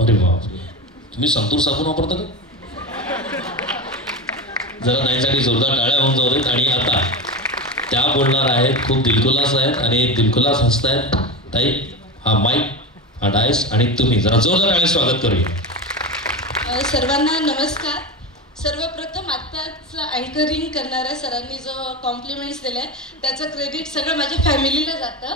अरे बापरे, तुम्ही संतूर साबण वापरता का? जरा त्यांच्यासाठी जोरदार टाळ्या होऊन जाऊ देत. आणि आता त्या बोलणार आहेत, खूप दिलखुलास आहेत आणि दिलखुलास हसतायत. ताई, हा माईक, हा डायस आणि तुम्ही जरा जोरदार टाळ्या स्वागत करूया. सर्वांना नमस्कार. सर्वप्रथम आत्ताच अँकरिंग करणाऱ्या सरांनी जो कॉम्प्लिमेंट्स दिले त्याचं क्रेडिट सगळं माझ्या फॅमिलीला जातं.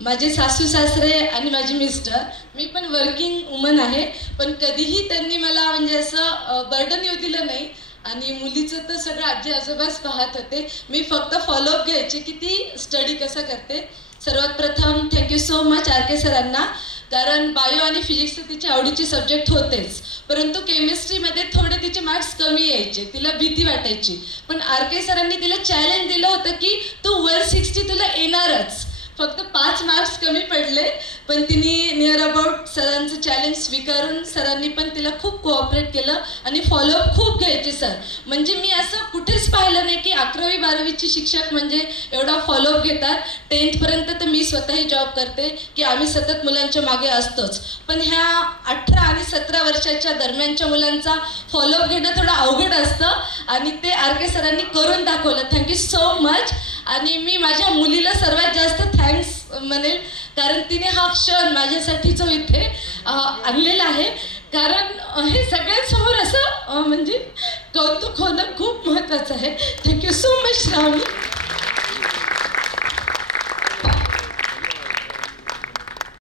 माझे सासू सासरे आणि माझे मिस्टर. मी पण वर्किंग वुमन आहे, पण कधीही त्यांनी मला म्हणजे असं बर्डन येऊ दिलं नाही. आणि मुलीचं तर सगळं आजी आजोबाच पाहत होते, मी फक्त फॉलोअप घ्यायचे की ती स्टडी कसं करते. सर्वात प्रथम थँक्यू सो मच आर के सरांना, कारण बायो आणि फिजिक्स तिचे आवडीचे सब्जेक्ट होतेच, परंतु केमिस्ट्रीमध्ये थोडे तिचे मार्क्स कमी यायचे, तिला भीती वाटायची. पण आर के सरांनी तिला चॅलेंज दिलं होतं की तू 160 तुला येणारच. फक्त 5 मार्क्स कमी पडले, पण तिने नियर अबाउट सरांचं चॅलेंज स्वीकारून सरांनी पण तिला खूप कोऑपरेट केलं आणि फॉलोअप खूप घ्यायचे सर. म्हणजे मी असं कुठेच पाहिलं नाही की 11वी-12वीची शिक्षक म्हणजे एवढा फॉलोअप घेतात. 10thपर्यंत तर मी स्वतःही जॉब करते की आम्ही सतत मुलांच्या मागे असतोच, पण ह्या 18 आणि 17 वर्षाच्या दरम्यानच्या मुलांचा फॉलोअप घेणं थोडं अवघड असतं आणि ते आर के सरांनी करून दाखवलं. Thank you so much. आणि मी माझ्या मुलीला सर्वात जास्त थँक्स म्हणेल, कारण तिने हा क्षण माझ्यासाठी जो इथे आणलेला आहे, कारण हे सगळ्यांसमोर असं म्हणजे कौतुक होणं खूप महत्त्वाचं आहे. थँक्यू सो मच श्रावणी.